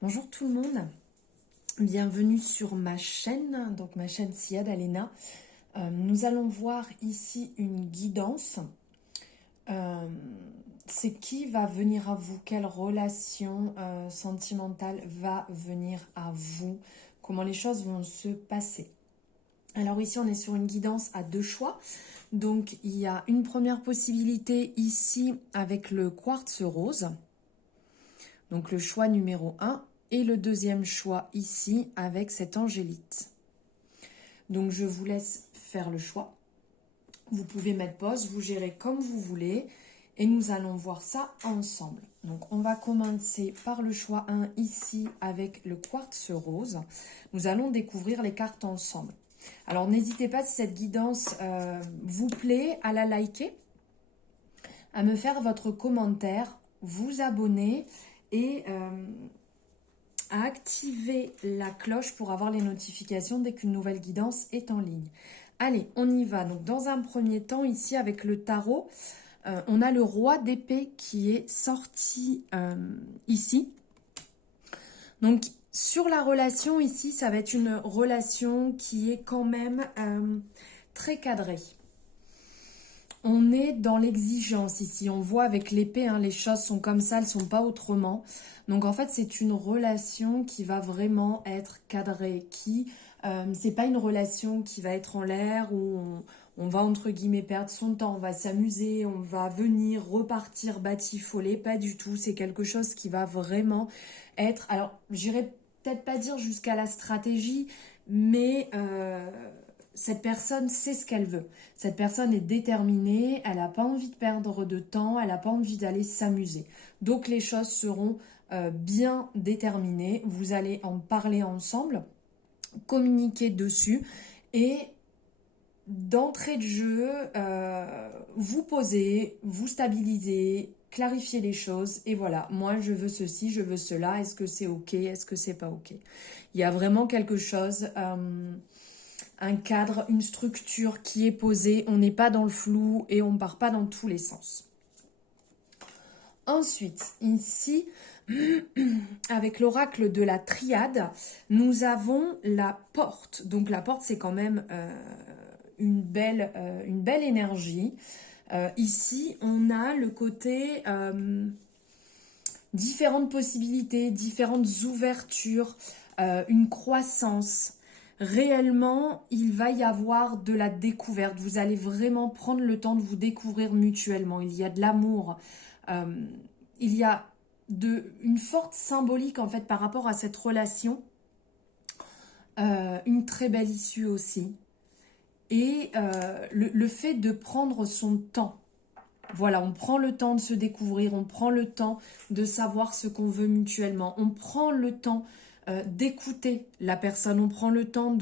Bonjour tout le monde, bienvenue sur ma chaîne, donc ma chaîne Siad Alena. Nous allons voir ici une guidance. C'est qui va venir à vous, quelle relation sentimentale va venir à vous, comment les choses vont se passer. Alors ici on est sur une guidance à deux choix. Donc il y a une première possibilité ici avec le quartz rose. Donc le choix numéro 1. Et le deuxième choix ici avec cette angélite. Donc je vous laisse faire le choix. Vous pouvez mettre pause, vous gérez comme vous voulez. Et nous allons voir ça ensemble. Donc on va commencer par le choix 1 ici avec le quartz rose. Nous allons découvrir les cartes ensemble. Alors n'hésitez pas si cette guidance vous plaît à la liker, à me faire votre commentaire, vous abonner et à activer la cloche pour avoir les notifications dès qu'une nouvelle guidance est en ligne. Allez, on y va. Donc dans un premier temps, ici avec le tarot, on a le roi d'épée qui est sorti ici. Donc sur la relation ici, ça va être une relation qui est quand même très cadrée. On est dans l'exigence ici, on voit avec l'épée, hein, les choses sont comme ça, elles ne sont pas autrement. Donc en fait, c'est une relation qui va vraiment être cadrée, c'est pas une relation qui va être en l'air où on va entre guillemets perdre son temps, on va s'amuser, on va venir repartir batifoler, pas du tout. C'est quelque chose qui va vraiment être, alors j'irai peut-être pas dire jusqu'à la stratégie, mais cette personne sait ce qu'elle veut. Cette personne est déterminée, elle n'a pas envie de perdre de temps, elle n'a pas envie d'aller s'amuser. Donc les choses seront bien déterminées. Vous allez en parler ensemble, communiquer dessus et d'entrée de jeu, vous posez, vous stabilisez, clarifier les choses et voilà, moi je veux ceci, je veux cela, est-ce que c'est ok, est-ce que c'est pas ok. Il y a vraiment quelque chose... un cadre, une structure qui est posée, on n'est pas dans le flou et on ne part pas dans tous les sens. Ensuite, ici, avec l'oracle de la triade, nous avons la porte. Donc la porte, c'est quand même une belle énergie. Ici, on a le côté différentes possibilités, différentes ouvertures, une croissance. Réellement, il va y avoir de la découverte. Vous allez vraiment prendre le temps de vous découvrir mutuellement. Il y a de l'amour. Il y a une forte symbolique en fait par rapport à cette relation. Une très belle issue aussi. Et le fait de prendre son temps. Voilà, on prend le temps de se découvrir, on prend le temps de savoir ce qu'on veut mutuellement. On prend le temps d'écouter la personne, on prend le temps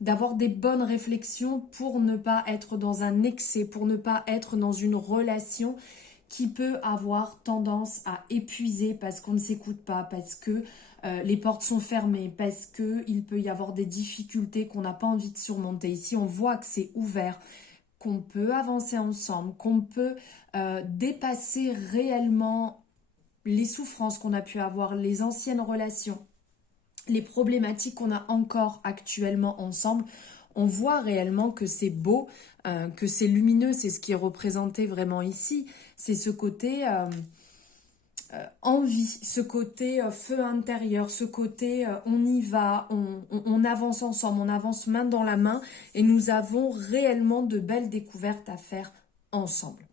d'avoir des bonnes réflexions pour ne pas être dans un excès, pour ne pas être dans une relation qui peut avoir tendance à épuiser parce qu'on ne s'écoute pas, parce que les portes sont fermées, parce qu'il peut y avoir des difficultés qu'on n'a pas envie de surmonter. Ici, on voit que c'est ouvert, qu'on peut avancer ensemble, qu'on peut dépasser réellement les souffrances qu'on a pu avoir, les anciennes relations, les problématiques qu'on a encore actuellement ensemble. On voit réellement que c'est beau, que c'est lumineux, c'est ce qui est représenté vraiment ici. C'est ce côté envie, ce côté feu intérieur, ce côté on y va, on avance ensemble, on avance main dans la main et nous avons réellement de belles découvertes à faire ensemble.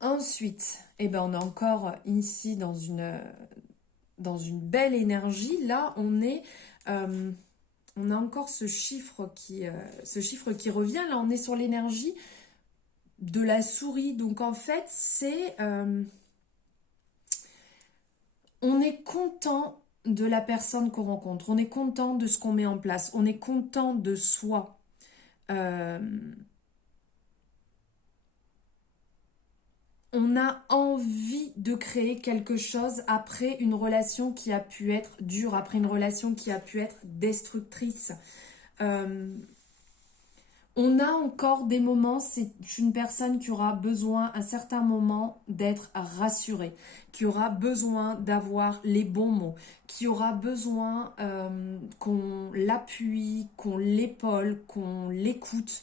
Ensuite, eh ben, on est encore ici dans une belle énergie. Là, on a encore ce chiffre qui revient. Là, on est sur l'énergie de la souris. Donc, en fait, on est content de la personne qu'on rencontre. On est content de ce qu'on met en place. On est content de soi. On a envie de créer quelque chose après une relation qui a pu être dure, après une relation qui a pu être destructrice. On a encore des moments, c'est une personne qui aura besoin à certains moments d'être rassurée, qui aura besoin d'avoir les bons mots, qui aura besoin qu'on l'appuie, qu'on l'épaule, qu'on l'écoute,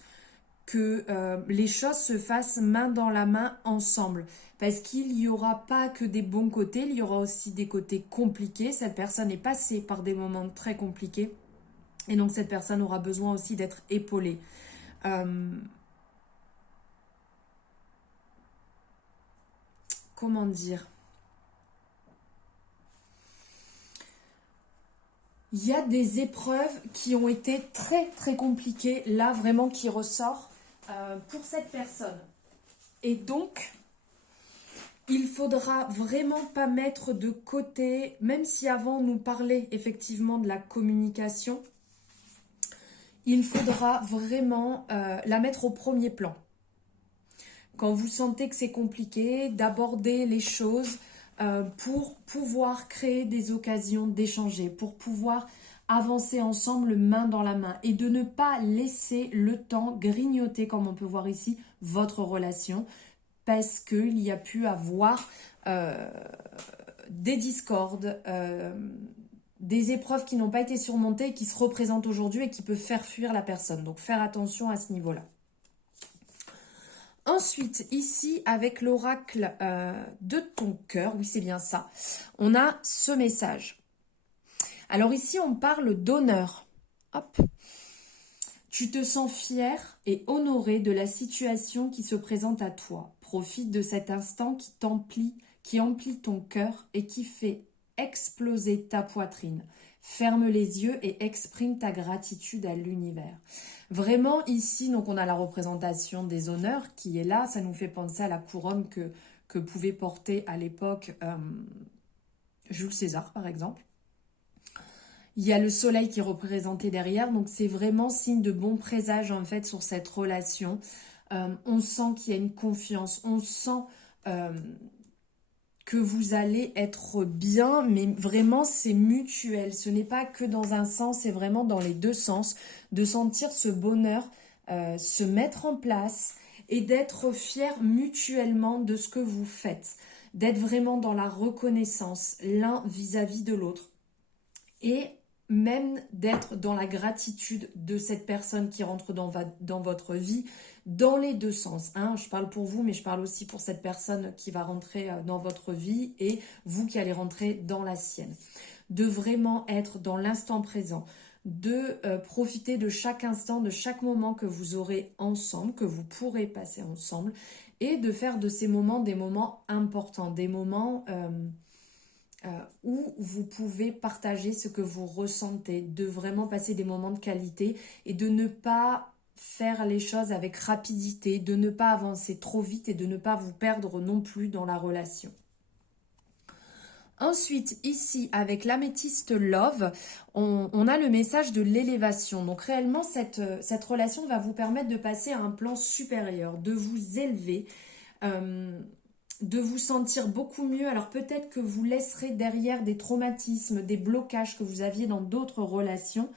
que les choses se fassent main dans la main ensemble. Parce qu'il n'y aura pas que des bons côtés, il y aura aussi des côtés compliqués. Cette personne est passée par des moments très compliqués et donc cette personne aura besoin aussi d'être épaulée. Comment dire? Il y a des épreuves qui ont été très très compliquées, là vraiment qui ressort pour cette personne. Et donc, il faudra vraiment pas mettre de côté, même si avant on nous parlait effectivement de la communication, il faudra vraiment la mettre au premier plan. Quand vous sentez que c'est compliqué, d'aborder les choses pour pouvoir créer des occasions d'échanger, pour pouvoir avancer ensemble main dans la main et de ne pas laisser le temps grignoter, comme on peut voir ici, votre relation, parce qu'il y a pu avoir des discordes, des épreuves qui n'ont pas été surmontées et qui se représentent aujourd'hui et qui peuvent faire fuir la personne. Donc faire attention à ce niveau-là. Ensuite, ici, avec l'oracle de ton cœur, oui c'est bien ça, on a ce message. Alors ici, on parle d'honneur. Hop. Tu te sens fier et honoré de la situation qui se présente à toi. Profite de cet instant qui emplit ton cœur et qui fait exploser ta poitrine. Ferme les yeux et exprime ta gratitude à l'univers. Vraiment ici, donc on a la représentation des honneurs qui est là. Ça nous fait penser à la couronne que pouvait porter à l'époque Jules César par exemple. Il y a le soleil qui est représenté derrière, donc c'est vraiment signe de bon présage en fait sur cette relation. On sent qu'il y a une confiance, on sent que vous allez être bien, mais vraiment c'est mutuel. Ce n'est pas que dans un sens, c'est vraiment dans les deux sens, de sentir ce bonheur se mettre en place et d'être fiers mutuellement de ce que vous faites, d'être vraiment dans la reconnaissance l'un vis-à-vis de l'autre. Et même d'être dans la gratitude de cette personne qui rentre dans votre vie, dans les deux sens. Hein. Je parle pour vous, mais je parle aussi pour cette personne qui va rentrer dans votre vie et vous qui allez rentrer dans la sienne. De vraiment être dans l'instant présent, de profiter de chaque instant, de chaque moment que vous aurez ensemble, que vous pourrez passer ensemble, et de faire de ces moments des moments importants, des moments où vous pouvez partager ce que vous ressentez, de vraiment passer des moments de qualité et de ne pas faire les choses avec rapidité, de ne pas avancer trop vite et de ne pas vous perdre non plus dans la relation. Ensuite, ici, avec l'améthyste Love, on a le message de l'élévation. Donc réellement, cette relation va vous permettre de passer à un plan supérieur, de vous élever, de vous sentir beaucoup mieux. Alors peut-être que vous laisserez derrière des traumatismes, des blocages que vous aviez dans d'autres relations.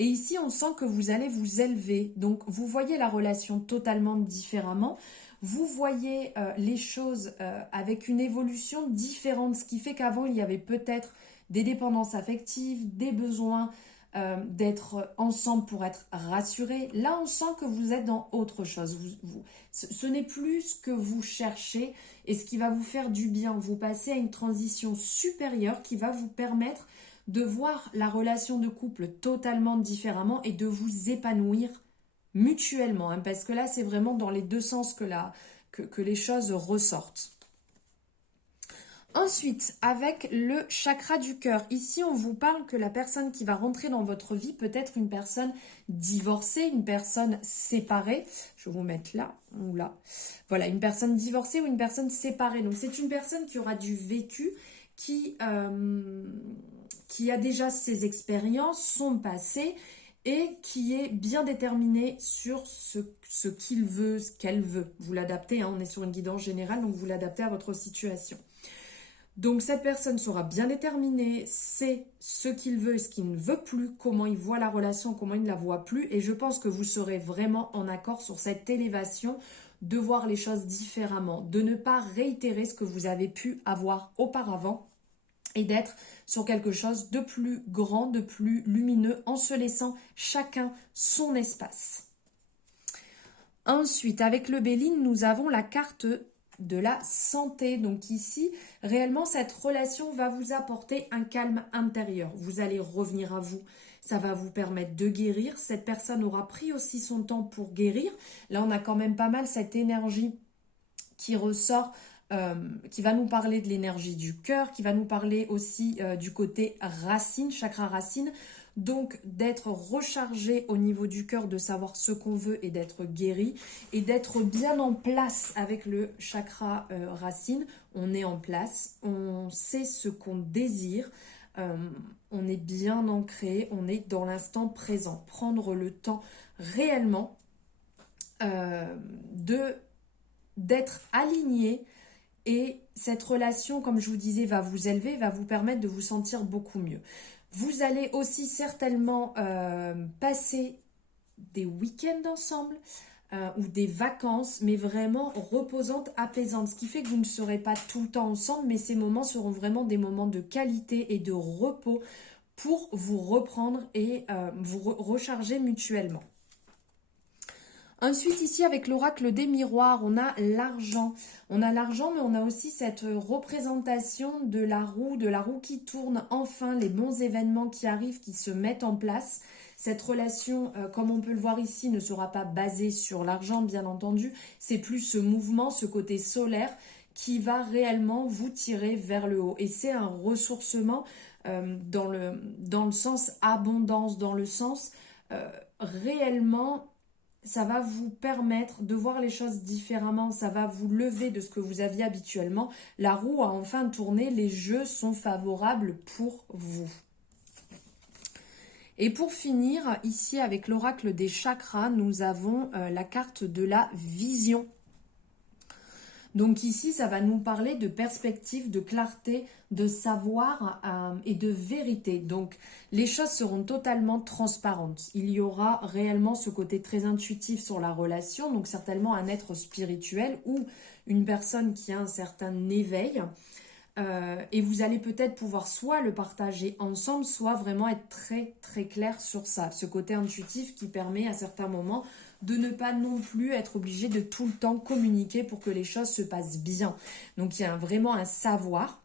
Et ici, on sent que vous allez vous élever. Donc vous voyez la relation totalement différemment. Vous voyez les choses avec une évolution différente. Ce qui fait qu'avant, il y avait peut-être des dépendances affectives, des besoins d'être ensemble pour être rassurés. Là, on sent que vous êtes dans autre chose. Ce n'est plus ce que vous cherchez et ce qui va vous faire du bien. Vous passez à une transition supérieure qui va vous permettre de voir la relation de couple totalement différemment et de vous épanouir mutuellement. Hein, parce que là, c'est vraiment dans les deux sens que les choses ressortent. Ensuite, avec le chakra du cœur, ici on vous parle que la personne qui va rentrer dans votre vie peut être une personne divorcée, une personne séparée. Je vais vous mettre là ou là. Voilà, une personne divorcée ou une personne séparée. Donc c'est une personne qui aura du vécu, qui a déjà ses expériences, son passé et qui est bien déterminée sur ce qu'il veut, ce qu'elle veut. Vous l'adaptez, hein, on est sur une guidance générale, donc vous l'adaptez à votre situation. Donc cette personne sera bien déterminée, sait ce qu'il veut et ce qu'il ne veut plus, comment il voit la relation, comment il ne la voit plus. Et je pense que vous serez vraiment en accord sur cette élévation de voir les choses différemment, de ne pas réitérer ce que vous avez pu avoir auparavant et d'être sur quelque chose de plus grand, de plus lumineux, en se laissant chacun son espace. Ensuite, avec le Béline, nous avons la carte de la santé. Donc ici, réellement, cette relation va vous apporter un calme intérieur. Vous allez revenir à vous. Ça va vous permettre de guérir. Cette personne aura pris aussi son temps pour guérir. Là, on a quand même pas mal cette énergie qui ressort, qui va nous parler de l'énergie du cœur, qui va nous parler aussi du côté racine, chakra racine. Donc d'être rechargé au niveau du cœur, de savoir ce qu'on veut et d'être guéri et d'être bien en place avec le chakra racine. On est en place, on sait ce qu'on désire, on est bien ancré, on est dans l'instant présent. Prendre le temps réellement d'être aligné et cette relation, comme je vous disais, va vous élever, va vous permettre de vous sentir beaucoup mieux. Vous allez aussi certainement passer des week-ends ensemble ou des vacances, mais vraiment reposantes, apaisantes, ce qui fait que vous ne serez pas tout le temps ensemble, mais ces moments seront vraiment des moments de qualité et de repos pour vous reprendre et vous recharger mutuellement. Ensuite, ici, avec l'oracle des miroirs, on a l'argent. On a l'argent, mais on a aussi cette représentation de la roue qui tourne, enfin, les bons événements qui arrivent, qui se mettent en place. Cette relation, comme on peut le voir ici, ne sera pas basée sur l'argent, bien entendu. C'est plus ce mouvement, ce côté solaire qui va réellement vous tirer vers le haut. Et c'est un ressourcement dans le sens abondance, dans le sens réellement... Ça va vous permettre de voir les choses différemment, ça va vous lever de ce que vous aviez habituellement. La roue a enfin tourné, les jeux sont favorables pour vous. Et pour finir, ici avec l'oracle des chakras, nous avons la carte de la vision. Donc ici, ça va nous parler de perspective, de clarté, de savoir et de vérité. Donc les choses seront totalement transparentes. Il y aura réellement ce côté très intuitif sur la relation, donc certainement un être spirituel ou une personne qui a un certain éveil. Et vous allez peut-être pouvoir soit le partager ensemble, soit vraiment être très très clair sur ça. Ce côté intuitif qui permet à certains moments de ne pas non plus être obligé de tout le temps communiquer pour que les choses se passent bien. Donc il y a vraiment un savoir.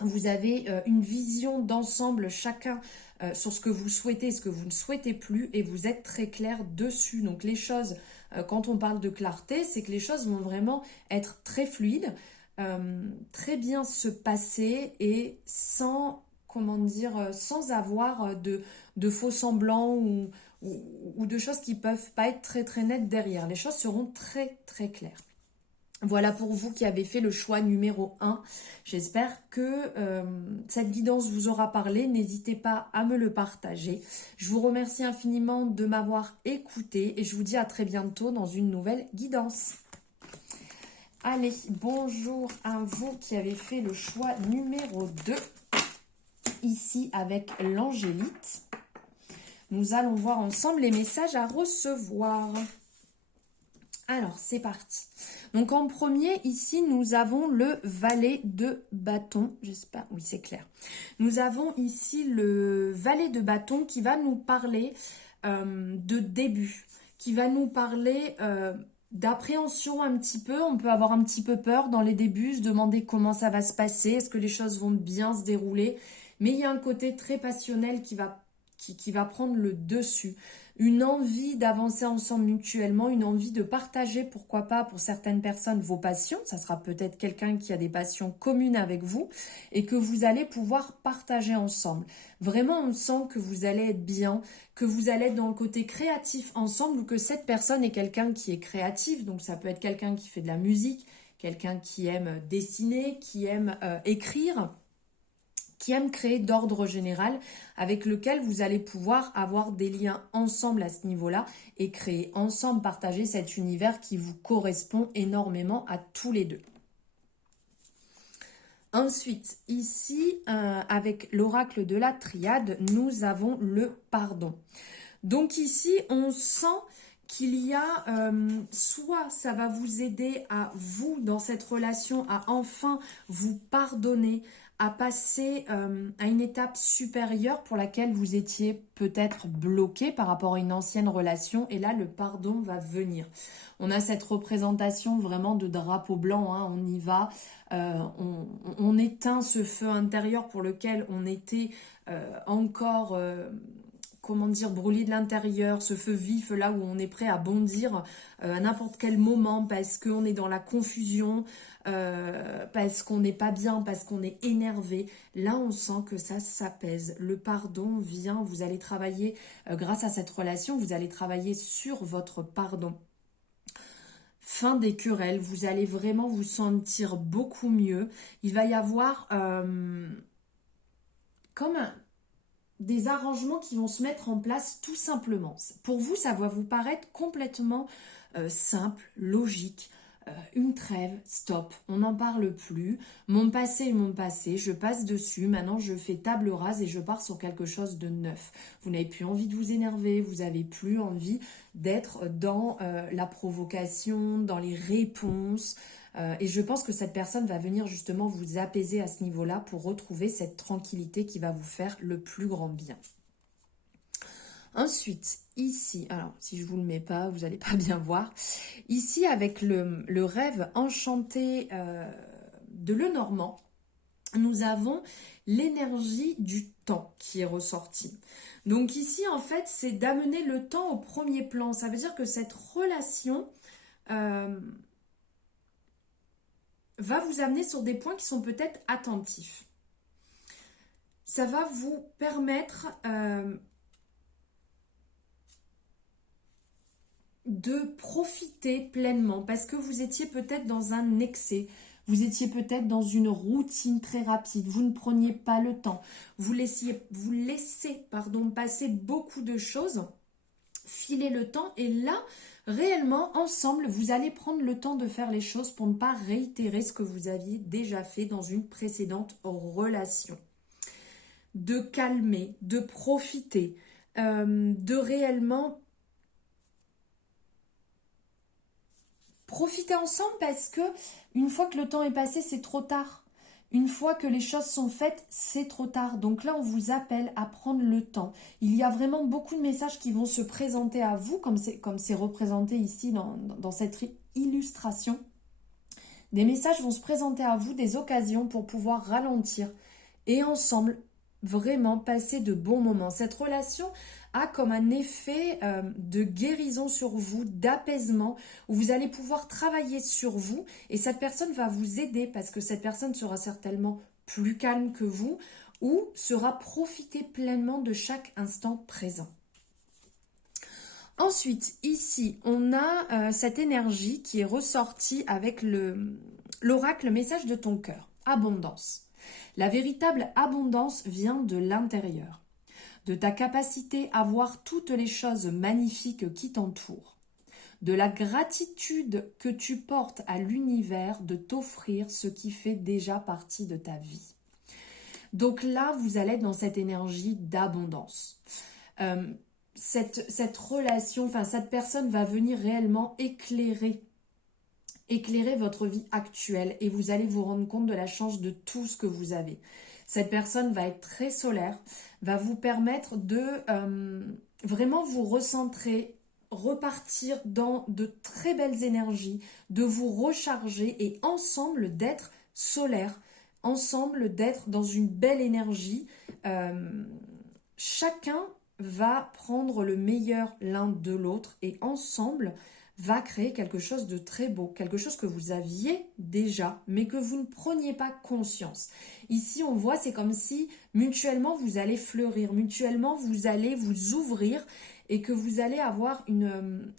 Vous avez une vision d'ensemble chacun sur ce que vous souhaitez et ce que vous ne souhaitez plus et vous êtes très clair dessus. Donc les choses, quand on parle de clarté, c'est que les choses vont vraiment être très fluides. Très bien se passer et sans, comment dire, sans avoir de faux semblants ou de choses qui peuvent pas être très très nettes derrière. Les choses seront très très claires. Voilà pour vous qui avez fait le choix numéro 1. J'espère que cette guidance vous aura parlé. N'hésitez pas à me le partager. Je vous remercie infiniment de m'avoir écouté et je vous dis à très bientôt dans une nouvelle guidance. Allez, bonjour à vous qui avez fait le choix numéro 2, ici avec l'angélite. Nous allons voir ensemble les messages à recevoir. Alors, c'est parti. Donc, en premier, ici, nous avons le valet de bâton. J'espère, oui, c'est clair. Nous avons ici le valet de bâton qui va nous parler de début, qui va nous parler... d'appréhension un petit peu, on peut avoir un petit peu peur dans les débuts, se demander comment ça va se passer, est-ce que les choses vont bien se dérouler, mais il y a un côté très passionnel qui va prendre le dessus, une envie d'avancer ensemble mutuellement, une envie de partager, pourquoi pas pour certaines personnes, vos passions, ça sera peut-être quelqu'un qui a des passions communes avec vous et que vous allez pouvoir partager ensemble. Vraiment, on sent que vous allez être bien, que vous allez être dans le côté créatif ensemble ou que cette personne est quelqu'un qui est créatif, donc ça peut être quelqu'un qui fait de la musique, quelqu'un qui aime dessiner, qui aime écrire, qui aime créer d'ordre général, avec lequel vous allez pouvoir avoir des liens ensemble à ce niveau-là et créer ensemble, partager cet univers qui vous correspond énormément à tous les deux. Ensuite, ici, avec l'oracle de la triade, nous avons le pardon. Donc ici, on sent qu'il y a, soit ça va vous aider à vous, dans cette relation, à enfin vous pardonner, à passer à une étape supérieure pour laquelle vous étiez peut-être bloqué par rapport à une ancienne relation. Et là, le pardon va venir. On a cette représentation vraiment de drapeau blanc, hein, on y va, on éteint ce feu intérieur pour lequel on était encore... comment dire, brûlé de l'intérieur, ce feu vif là où on est prêt à bondir à n'importe quel moment parce qu'on est dans la confusion, parce qu'on n'est pas bien, parce qu'on est énervé. Là, on sent que ça s'apaise. Le pardon vient, vous allez travailler, grâce à cette relation, vous allez travailler sur votre pardon. Fin des querelles, vous allez vraiment vous sentir beaucoup mieux. Il va y avoir comme des arrangements qui vont se mettre en place tout simplement. Pour vous, ça va vous paraître complètement simple, logique, une trêve, stop, on n'en parle plus, mon passé est mon passé, je passe dessus, maintenant je fais table rase et je pars sur quelque chose de neuf. Vous n'avez plus envie de vous énerver, vous n'avez plus envie d'être dans la provocation, dans les réponses, et je pense que cette personne va venir justement vous apaiser à ce niveau-là pour retrouver cette tranquillité qui va vous faire le plus grand bien. Ensuite, ici, alors si je ne vous le mets pas, vous n'allez pas bien voir. Ici, avec le rêve enchanté de Lenormand, nous avons l'énergie du temps qui est ressortie. Donc ici, en fait, c'est d'amener le temps au premier plan. Ça veut dire que cette relation va vous amener sur des points qui sont peut-être attentifs. Ça va vous permettre de profiter pleinement parce que vous étiez peut-être dans un excès, vous étiez peut-être dans une routine très rapide, vous ne preniez pas le temps, vous laissez passer beaucoup de choses, filer le temps et là, réellement, ensemble, vous allez prendre le temps de faire les choses pour ne pas réitérer ce que vous aviez déjà fait dans une précédente relation. De calmer, de profiter, de réellement profiter ensemble parce que une fois que le temps est passé, c'est trop tard. Une fois que les choses sont faites, c'est trop tard. Donc là, on vous appelle à prendre le temps. Il y a vraiment beaucoup de messages qui vont se présenter à vous, comme c'est représenté ici dans cette illustration. Des messages vont se présenter à vous, des occasions pour pouvoir ralentir et ensemble vraiment passer de bons moments. Cette relation a comme un effet de guérison sur vous, d'apaisement, où vous allez pouvoir travailler sur vous et cette personne va vous aider parce que cette personne sera certainement plus calme que vous ou saura profiter pleinement de chaque instant présent. Ensuite, ici, on a cette énergie qui est ressortie avec l'oracle message de ton cœur, abondance. La véritable abondance vient de l'intérieur, de ta capacité à voir toutes les choses magnifiques qui t'entourent, de la gratitude que tu portes à l'univers de t'offrir ce qui fait déjà partie de ta vie. Donc là, vous allez être dans cette énergie d'abondance. Cette relation, enfin cette personne va venir réellement éclairer votre vie actuelle et vous allez vous rendre compte de la chance de tout ce que vous avez. Cette personne va être très solaire, va vous permettre de vraiment vous recentrer, repartir dans de très belles énergies, de vous recharger et ensemble d'être solaire, ensemble d'être dans une belle énergie. Chacun va prendre le meilleur l'un de l'autre et ensemble va créer quelque chose de très beau, quelque chose que vous aviez déjà, mais que vous ne preniez pas conscience. Ici, on voit, c'est comme si mutuellement, vous allez fleurir, mutuellement, vous allez vous ouvrir et que vous allez avoir une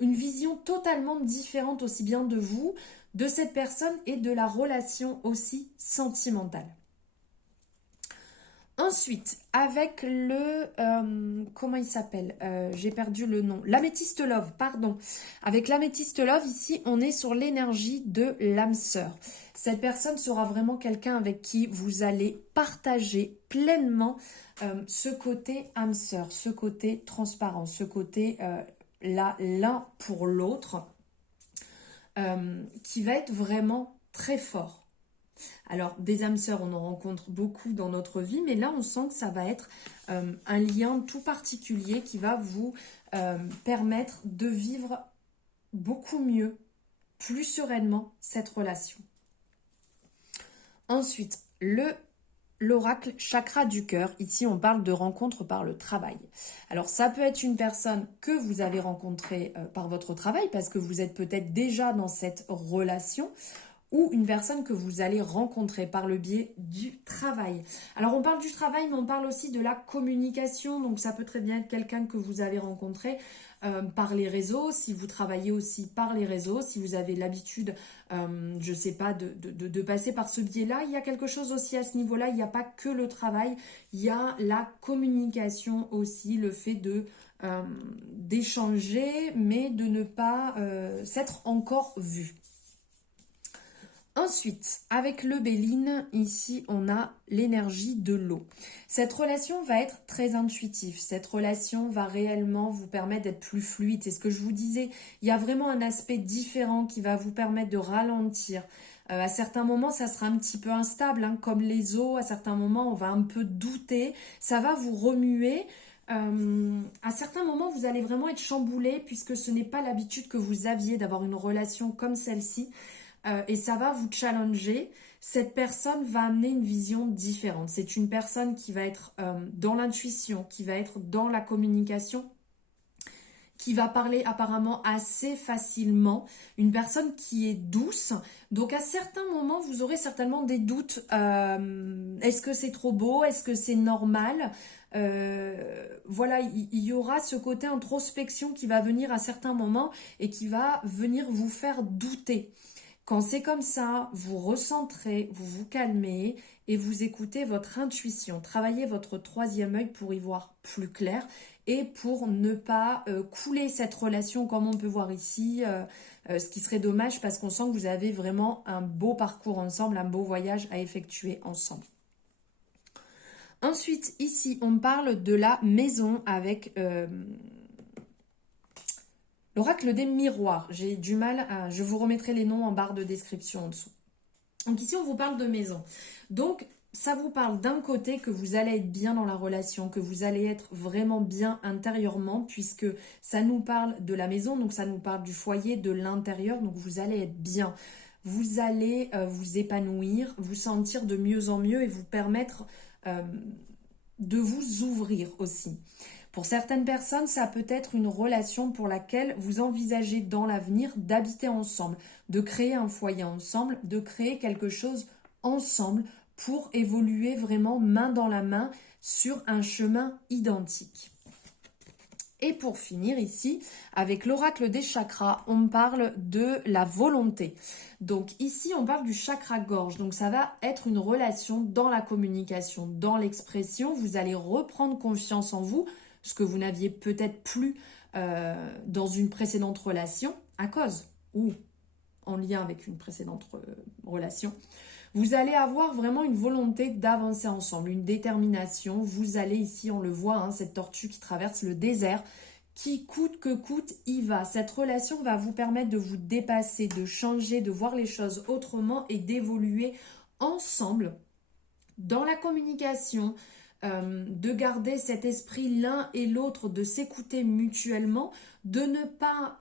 vision totalement différente aussi bien de vous, de cette personne et de la relation aussi sentimentale. Ensuite, avec comment il s'appelle, j'ai perdu le nom, l'améthyste love, pardon. Avec l'améthyste love, ici, on est sur l'énergie de l'âme sœur. Cette personne sera vraiment quelqu'un avec qui vous allez partager pleinement ce côté âme sœur, ce côté transparent, ce côté là, l'un pour l'autre, qui va être vraiment très fort. Alors, des âmes sœurs, on en rencontre beaucoup dans notre vie, mais là, on sent que ça va être un lien tout particulier qui va vous permettre de vivre beaucoup mieux, plus sereinement cette relation. Ensuite, l'oracle chakra du cœur. Ici, on parle de rencontre par le travail. Alors, ça peut être une personne que vous avez rencontrée par votre travail, parce que vous êtes peut-être déjà dans cette relation, ou une personne que vous allez rencontrer par le biais du travail. Alors, on parle du travail, mais on parle aussi de la communication. Donc, ça peut très bien être quelqu'un que vous avez rencontré par les réseaux, si vous travaillez aussi par les réseaux, si vous avez l'habitude, je ne sais pas, de passer par ce biais-là. Il y a quelque chose aussi à ce niveau-là, il n'y a pas que le travail, il y a la communication aussi, le fait d'échanger, mais de ne pas s'être encore vu. Ensuite, avec le Béline, ici, on a l'énergie de l'eau. Cette relation va être très intuitive. Cette relation va réellement vous permettre d'être plus fluide. C'est ce que je vous disais. Il y a vraiment un aspect différent qui va vous permettre de ralentir. À certains moments, ça sera un petit peu instable, hein, comme les eaux. À certains moments, on va un peu douter. Ça va vous remuer. À certains moments, vous allez vraiment être chamboulé puisque ce n'est pas l'habitude que vous aviez d'avoir une relation comme celle-ci. Et ça va vous challenger. Cette personne va amener une vision différente. C'est une personne qui va être dans l'intuition, qui va être dans la communication, qui va parler apparemment assez facilement. Une personne qui est douce. Donc à certains moments, vous aurez certainement des doutes. Est-ce que c'est trop beau? Est-ce que c'est normal? Voilà, il y aura ce côté introspection qui va venir à certains moments et qui va venir vous faire douter. Quand c'est comme ça, vous recentrez, vous vous calmez et vous écoutez votre intuition. Travaillez votre troisième œil pour y voir plus clair et pour ne pas couler cette relation comme on peut voir ici, ce qui serait dommage parce qu'on sent que vous avez vraiment un beau parcours ensemble, un beau voyage à effectuer ensemble. Ensuite, ici, on parle de la maison avec... l'oracle des miroirs, j'ai du mal à... Je vous remettrai les noms en barre de description en dessous. Donc ici, on vous parle de maison. Donc, ça vous parle d'un côté que vous allez être bien dans la relation, que vous allez être vraiment bien intérieurement, puisque ça nous parle de la maison, donc ça nous parle du foyer, de l'intérieur, donc vous allez être bien. Vous allez vous épanouir, vous sentir de mieux en mieux et vous permettre de vous ouvrir aussi. Pour certaines personnes, ça peut être une relation pour laquelle vous envisagez dans l'avenir d'habiter ensemble, de créer un foyer ensemble, de créer quelque chose ensemble pour évoluer vraiment main dans la main sur un chemin identique. Et pour finir ici, avec l'oracle des chakras, on parle de la volonté. Donc ici, on parle du chakra gorge. Donc ça va être une relation dans la communication, dans l'expression. Vous allez reprendre confiance en vous, ce que vous n'aviez peut-être plus dans une précédente relation à cause ou en lien avec une précédente relation. Vous allez avoir vraiment une volonté d'avancer ensemble, une détermination. Vous allez ici, on le voit, hein, cette tortue qui traverse le désert, qui coûte que coûte y va. Cette relation va vous permettre de vous dépasser, de changer, de voir les choses autrement et d'évoluer ensemble dans la communication, de garder cet esprit l'un et l'autre, de s'écouter mutuellement, de ne pas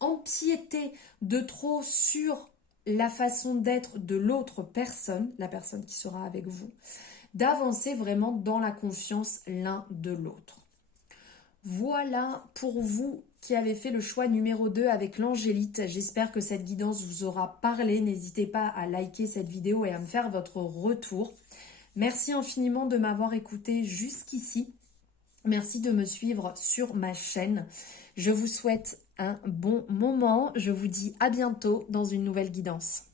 empiéter de trop sur la façon d'être de l'autre personne, la personne qui sera avec vous, d'avancer vraiment dans la confiance l'un de l'autre. Voilà pour vous qui avez fait le choix numéro 2 avec l'angélite. J'espère que cette guidance vous aura parlé. N'hésitez pas à liker cette vidéo et à me faire votre retour. Merci infiniment de m'avoir écouté jusqu'ici. Merci de me suivre sur ma chaîne. Je vous souhaite un bon moment. Je vous dis à bientôt dans une nouvelle guidance.